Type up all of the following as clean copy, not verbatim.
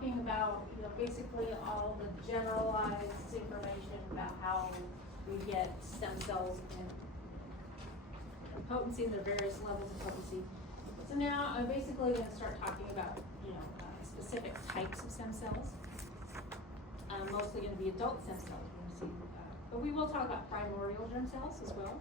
talking about, basically all the generalized information about how we get stem cells and potency and their various levels of potency. So now I'm basically going to start talking about, specific types of stem cells. Mostly going to be adult stem cells. We're going to see, but we will talk about primordial germ cells as well.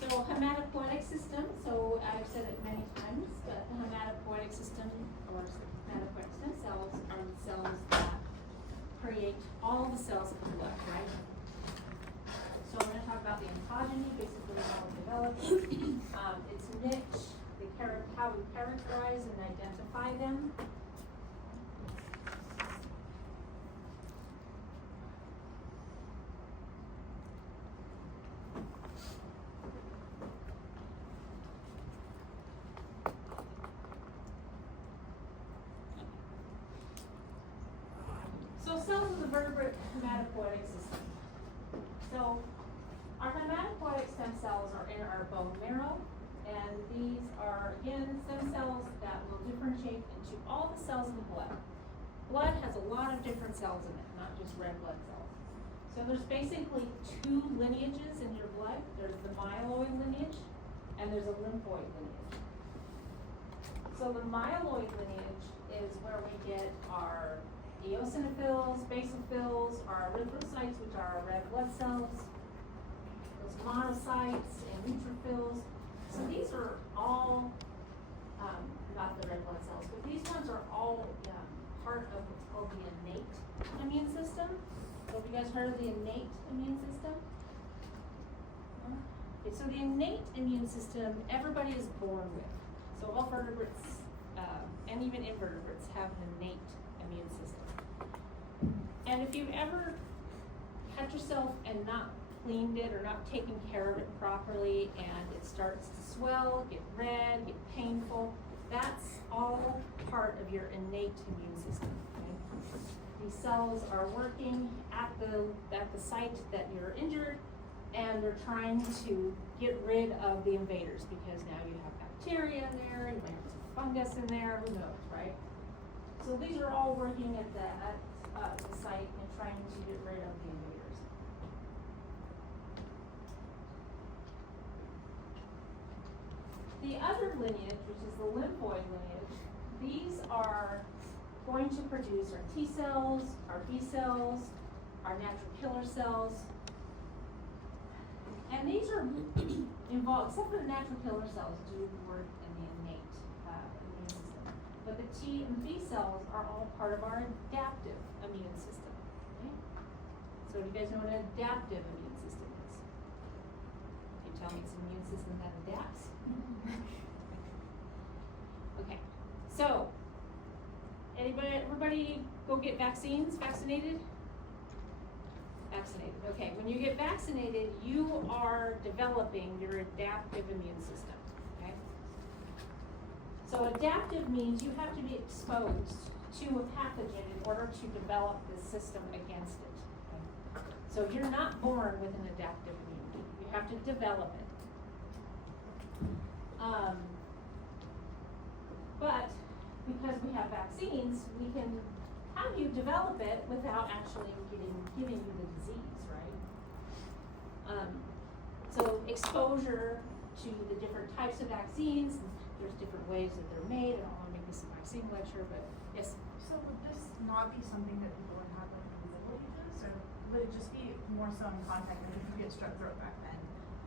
So hematopoietic system, so I've said it many times, but the hematopoietic system or hematopoietic stem cells are the cells that create all the cells of the blood, right? So we're going to talk about the ontogeny, basically how it develops, its niche, how we characterize and identify them. So cells of the vertebrate hematopoietic system. So our hematopoietic stem cells are in our bone marrow, and these are, again, stem cells that will differentiate into all the cells of the blood. Blood has a lot of different cells in it, not just red blood cells. So there's basically two lineages in your blood. There's the myeloid lineage, and there's a lymphoid lineage. So the myeloid lineage is where we get our eosinophils, basophils, our erythrocytes, which are our red blood cells, those monocytes and neutrophils. So these are all, not the red blood cells, but these ones are all part of what's called the innate immune system. So have you guys heard of the innate immune system? Okay, so the innate immune system, everybody is born with. So all vertebrates and even invertebrates have an innate immune system. And if you've ever cut yourself and not cleaned it or not taken care of it properly and it starts to swell, get red, get painful, that's all part of your innate immune system. Okay? These cells are working at the site that you're injured, and they're trying to get rid of the invaders because now you have bacteria in there, you might have some fungus in there, who knows, right? So these are all working at the site and trying to get rid of the invaders. The other lineage, which is the lymphoid lineage, these are going to produce our T cells, our B cells, our natural killer cells. And these are involved, except for the natural killer cells, do work in the innate immune system. But the T and B cells are all part of our adaptive immune system. Okay? So do you guys know what an adaptive immune system is? You tell me it's an immune system that adapts. Okay, so everybody go get vaccinated? Vaccinated. Okay, when you get vaccinated, you are developing your adaptive immune system. Okay? So adaptive means you have to be exposed to a pathogen in order to develop this system against it. Okay? So you're not born with an adaptive immunity. You have to develop it. But because we have vaccines, we can have you develop it without actually giving you the disease, right? So exposure to the different types of vaccines, there's different ways that they're made. I don't want to make this a vaccine lecture, but yes. So would this not be something that people would have like in the Middle Ages, or would it just be more so in contact, like if you get strep throat back then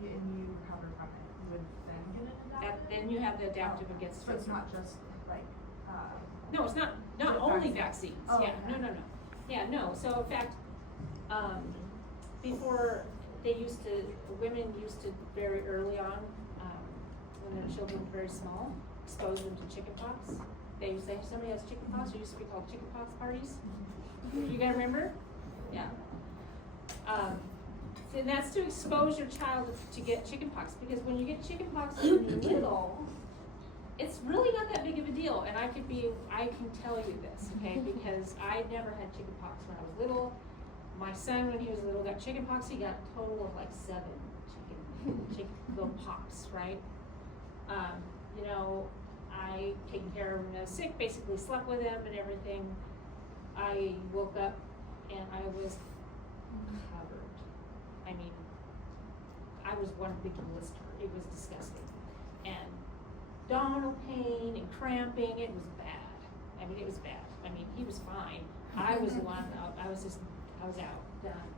and you recover from it, you would then get an adaptive? Then you have the adaptive against So strep it's throat. not just like No, it's not only vaccines. Oh, Yeah, okay. no. Yeah, no. So in fact, before women used to very early on, when their children were very small, expose them to chickenpox. They used to say somebody has chickenpox. It used to be called chickenpox parties. You guys remember? Yeah. And that's to expose your child to get chickenpox, because when you get chickenpox when you're little, it's really not that big of a deal. And I can tell you this, okay, because I never had chickenpox when I was little. My son, when he was little, got chickenpox. He got a total of like 7 chicken little pox, right? I taken care of him when I was sick, basically slept with him and everything. I woke up and I was covered. I mean, I was one big blister. It was disgusting. And abdominal pain and cramping, it was bad. I mean, it was bad. I mean, he was fine. I was the one, I was out, done.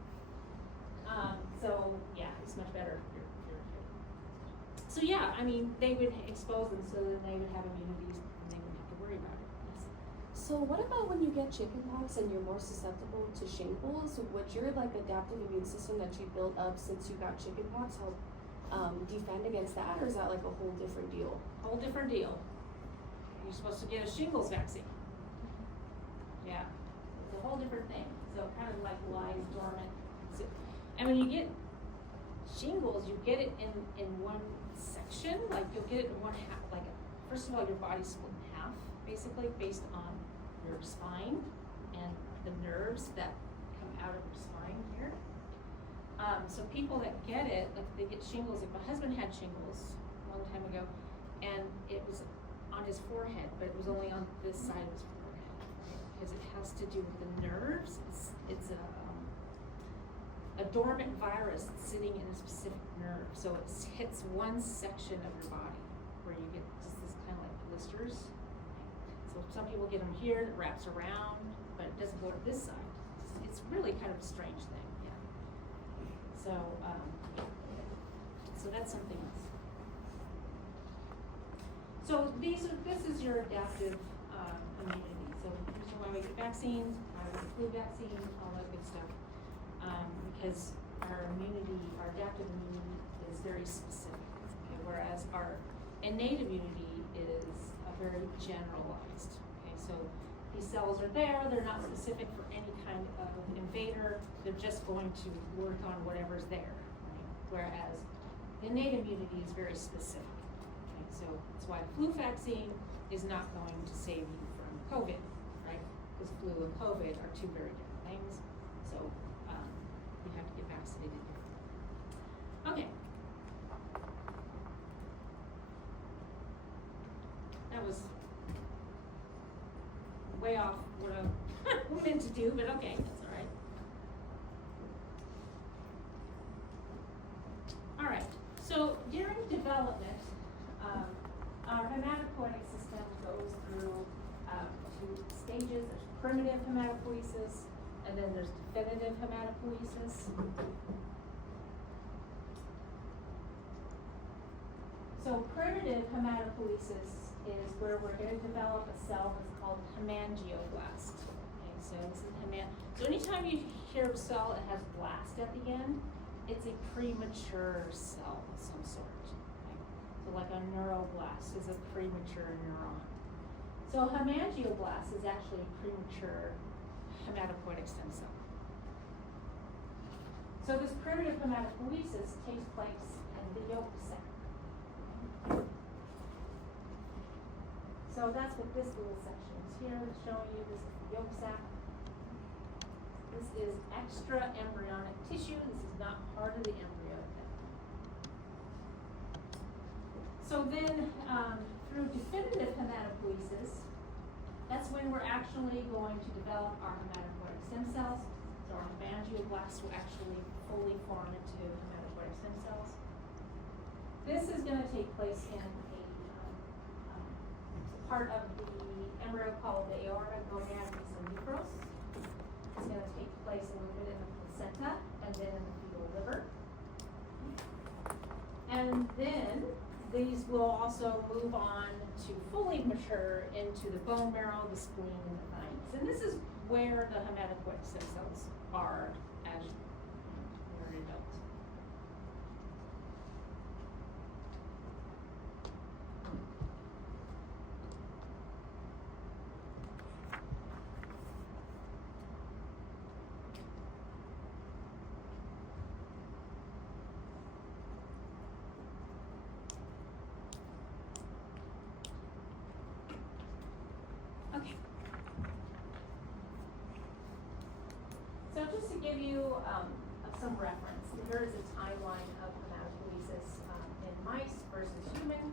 So, yeah, it's much better. So, yeah, I mean, they would expose them so then they would have immunities and they wouldn't have to worry about it. So what about when you get chickenpox and you're more susceptible to shingles? Would your like adaptive immune system that you built up since you got chickenpox help defend against that, or is that like a whole different deal? Whole different deal. You're supposed to get a shingles vaccine. Yeah, it's a whole different thing. So it kind of like lies dormant. So, and when you get shingles, you get it in one section. Like you'll get it in one half. Like first of all, your body's split in half, basically based on your spine and the nerves that come out of your spine here. So people that get it, like they get shingles. Like my husband had shingles a long time ago, and it was on his forehead, but it was only on this side of his forehead because it has to do with the nerves. It's a dormant virus that's sitting in a specific nerve, so it hits one section of your body where you get just this kind of like blisters. So some people get them here that wraps around, but it doesn't go to this side. It's really kind of a strange thing, yeah. So that's something else. So this is your adaptive immunity. So here's why we get vaccines, why we get flu vaccine, all that good stuff. Because our adaptive immunity is very specific, okay, whereas our innate immunity is very generalized. Okay, so these cells are there, they're not specific for any kind of invader, they're just going to work on whatever's there. Right? Whereas innate immunity is very specific. Okay, so that's why a flu vaccine is not going to save you from COVID, right? Because flu and COVID are two very different things. So you have to get vaccinated here. Okay. That was way off what I meant to do, but okay, that's all right. All right, so during development, our hematopoietic system goes through 2 stages. There's primitive hematopoiesis, and then there's definitive hematopoiesis. So primitive hematopoiesis is where we're going to develop a cell that's called hemangioblast. Okay, so this is So anytime you hear a cell that has blast at the end, it's a premature cell of some sort. Okay? So like a neuroblast is a premature neuron. So hemangioblast is actually a premature hematopoietic stem cell. So this primitive hematopoiesis takes place in the yolk sac. So that's what this little section is here. It's showing you this is the yolk sac. This is extra embryonic tissue. This is not part of the embryo yet. So then, through definitive hematopoiesis, that's when we're actually going to develop our hematopoietic stem cells. So our hemangioblasts will actually fully form into hematopoietic stem cells. This is going to take place in a part of the embryo called the aorta gonad mesonephros. It's going to take place a little bit in the placenta and then in the fetal liver. And then these will also move on to fully mature into the bone marrow, the spleen, and the thymus. And this is where the hematopoietic stem cells are as you're an adult. Okay. So just to give you some reference, here is a timeline of hematopoiesis in mice versus human.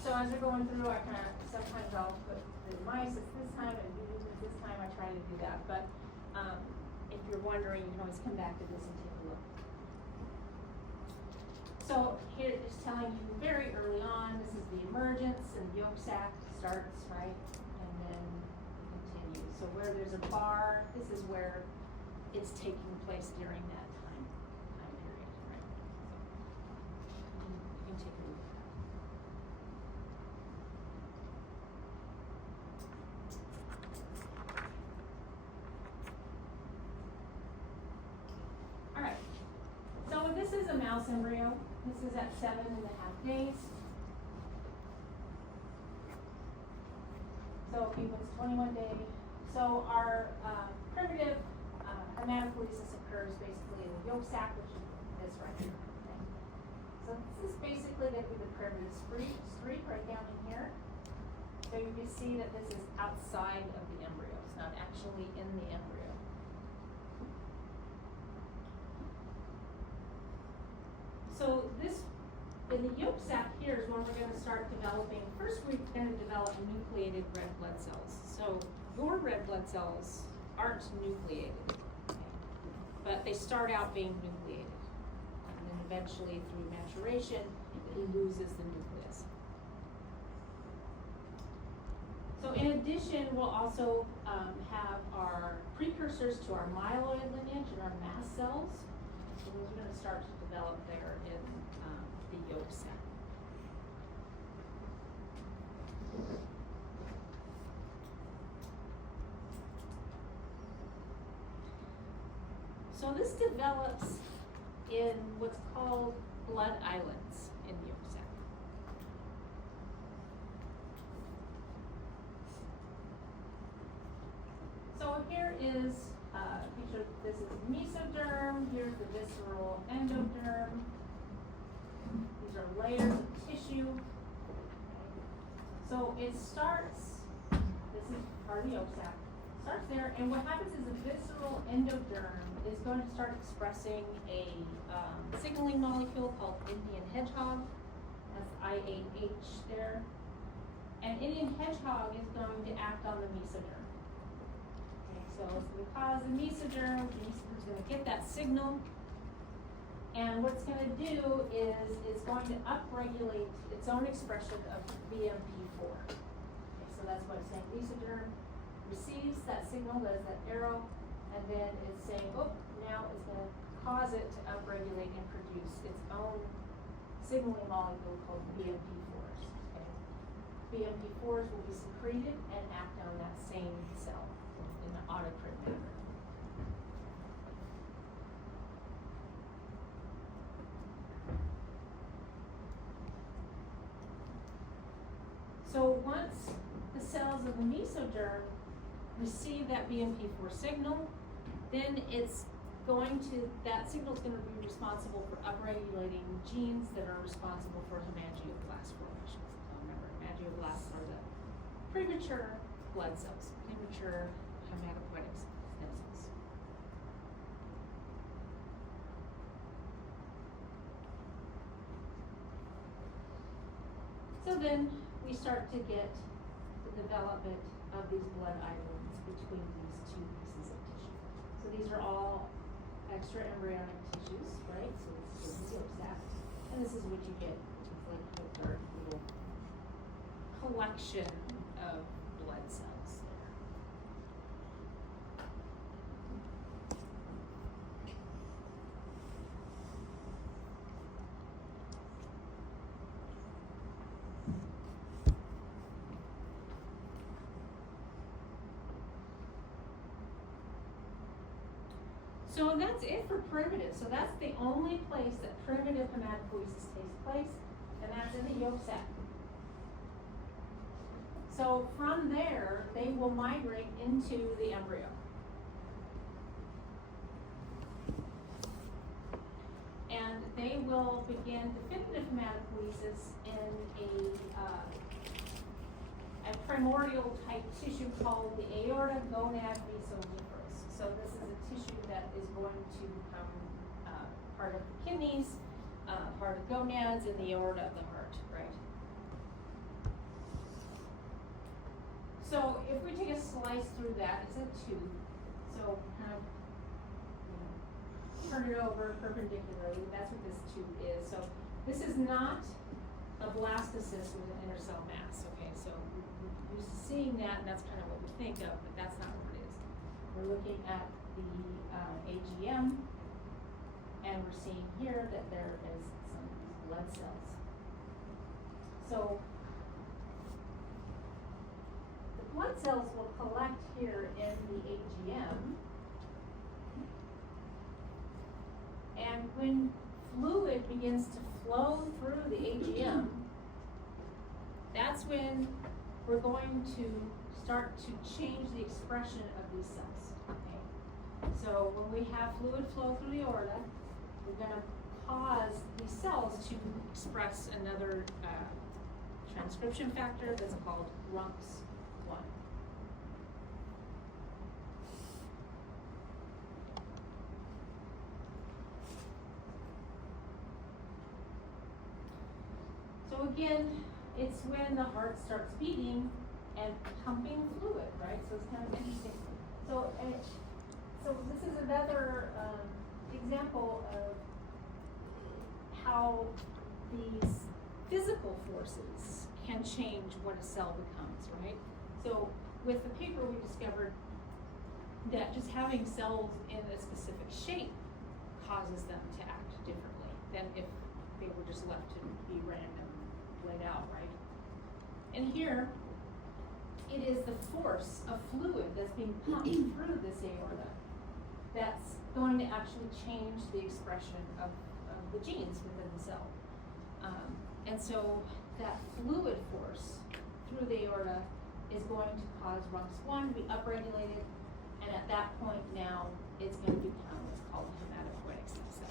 So as we're going through, I kinda, sometimes I'll put the mice at this time and do this time, I try to do that, but, if you're wondering, you can always come back to this and take a look. So here it's telling you very early on, this is the emergence and the yolk sac starts, right? And then continues. So where there's a bar, this is where it's taking place during that time period, right? So you can take a look at that. All right. So this is a mouse embryo. This is at 7.5 days. So it's 21 day. So our primitive hematopoiesis occurs basically in the yolk sac, which is this right here. Okay. So this is basically going to be the primitive streak right down in here. So you can see that this is outside of the embryo. It's not actually in the embryo. So this, in the yolk sac here is when we're going to start developing, first we're going to develop nucleated red blood cells. So your red blood cells aren't nucleated, okay? But they start out being nucleated. And then eventually through maturation, he loses the nucleus. So in addition, we'll also have our precursors to our myeloid lineage and our mast cells. So those are going to start to develop there in the yolk sac. So this develops in what's called blood islands in the yolk sac. So here is a picture. This is mesoderm. Here's the visceral endoderm. These are layers of tissue. Okay. So it starts, this is part of the yolk sac, starts there, and what happens is the visceral endoderm is going to start expressing a signaling molecule called Indian hedgehog. That's IAH there. And Indian hedgehog is going to act on the mesoderm. Okay, so it's going to cause the mesoderm is going to get that signal. And what it's going to do is it's going to upregulate its own expression of BMP4. Okay, so that's what it's saying. Mesoderm receives that signal, there's that arrow, and then it's saying, oh, now it's going to cause it to upregulate and produce its own signaling molecule called BMP4s. Okay. BMP4s will be secreted and act on that same cell in an autocrine manner. So once the cells of the mesoderm receive that BMP4 signal, then it's going to, that signal is going to be responsible for upregulating genes that are responsible for hemangioblast formation. So remember, hemangioblasts are the premature blood cells, premature hematopoietic stem cells. So then we start to get the development of these blood islands between these two pieces of tissue. So these are all extra embryonic tissues, right? So this is the yolk sac, and this is what you get, which is like a dark little collection of blood cells there. So that's it for primitive. So that's the only place that primitive hematopoiesis takes place, and that's in the yolk sac. So from there, they will migrate into the embryo. And they will begin definitive hematopoiesis in a primordial type tissue called the aorta gonad mesonephros. So this is a tissue that is going to become part of the kidneys, part of gonads, and the aorta of the heart, right? So if we take a slice through that, it's a tube, so kind of, turn it over perpendicularly, that's what this tube is. So this is not a blastocyst with an inner cell mass, okay? So we're used to seeing that, and that's kind of what we think of, but that's not what it is. We're looking at the AGM, and we're seeing here that there is some blood cells. So the blood cells will collect here in the AGM, and when fluid begins to flow through the AGM, that's when we're going to start to change the expression of these cells, okay? So when we have fluid flow through the aorta, we're gonna cause these cells to express another transcription factor that's called RUNX1. So again, it's when the heart starts beating and pumping fluid, right? So it's kind of interesting. So, so this is another example of how these physical forces can change what a cell becomes, right? So with the paper, we discovered that just having cells in a specific shape causes them to act differently than if they were just left to be random, laid out, right? And here, it is the force of fluid that's being pumped through this aorta that's going to actually change the expression of the genes within the cell. And so that fluid force through the aorta is going to cause RUNX1 to be upregulated, and at that point now, it's going to become what's called a hematopoietic stem cell.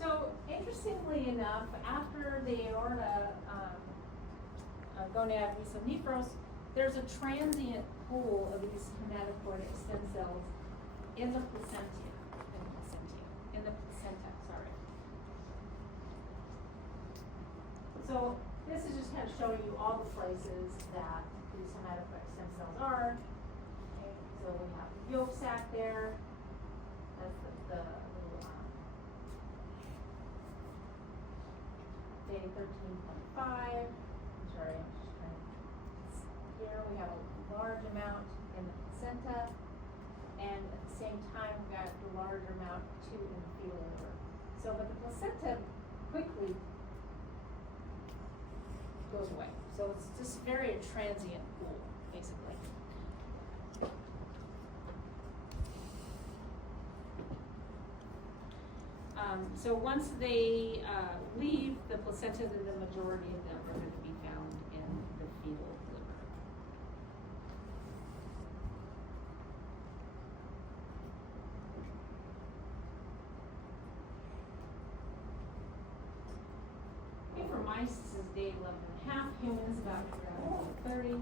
So interestingly enough, after the aorta gonad mesonephros, there's a transient pool of these hematopoietic stem cells in the placenta. So this is just kind of showing you all the places that these hematopoietic stem cells are. Okay, so we have the yolk sac there. That's the little day 13.5. I'm sorry, I'm just trying to. Here we have a large amount in the placenta, and at the same time we've got a large amount too in the fetal liver. So, but the placenta quickly goes away. So it's just very a transient pool, basically. So once they leave the placenta, then the majority of them are going to be found in the fetal liver. Okay, for mice, this is day 11.5. Humans, about 30.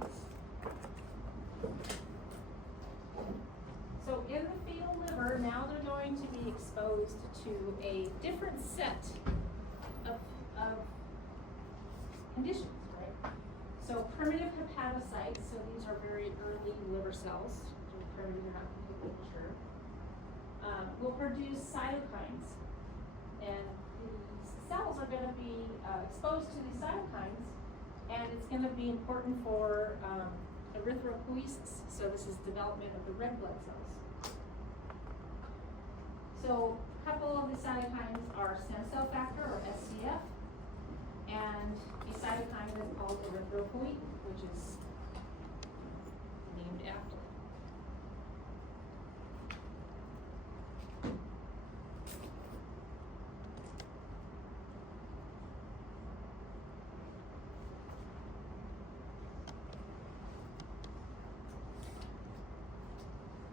So in the fetal liver, now they're going to be exposed to a different set of conditions, right? So primitive hepatocytes, so these are very early liver cells, primitive, they're not completely mature, will produce cytokines. And these cells are going to be exposed to these cytokines, and it's going to be important for erythropoiesis. So this is development of the red blood cells. So a couple of the cytokines are stem cell factor, or SCF, and a cytokine is called erythropoietin, which is named after.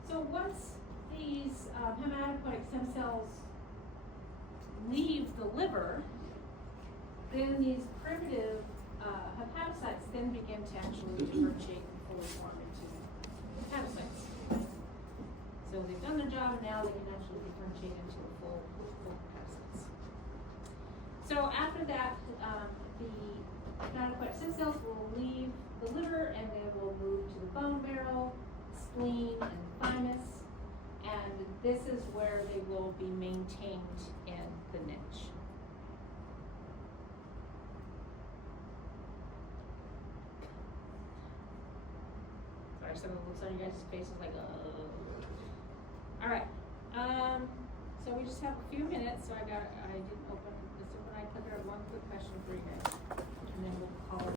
So once these hematopoietic stem cells leave the liver, then these primitive, hepatocytes then begin to actually differentiate and fully form into hepatocytes. So they've done their job, and now they can actually differentiate into a full hepatocytes. So after that, the hematopoietic stem cells will leave the liver, and they will move to the bone marrow, spleen, and thymus, and this is where they will be maintained in the niche. Sorry, some of the looks on your guys' faces like, All right, so we just have a few minutes, so I didn't open this, when I put there one quick question for you guys, and then we'll call it.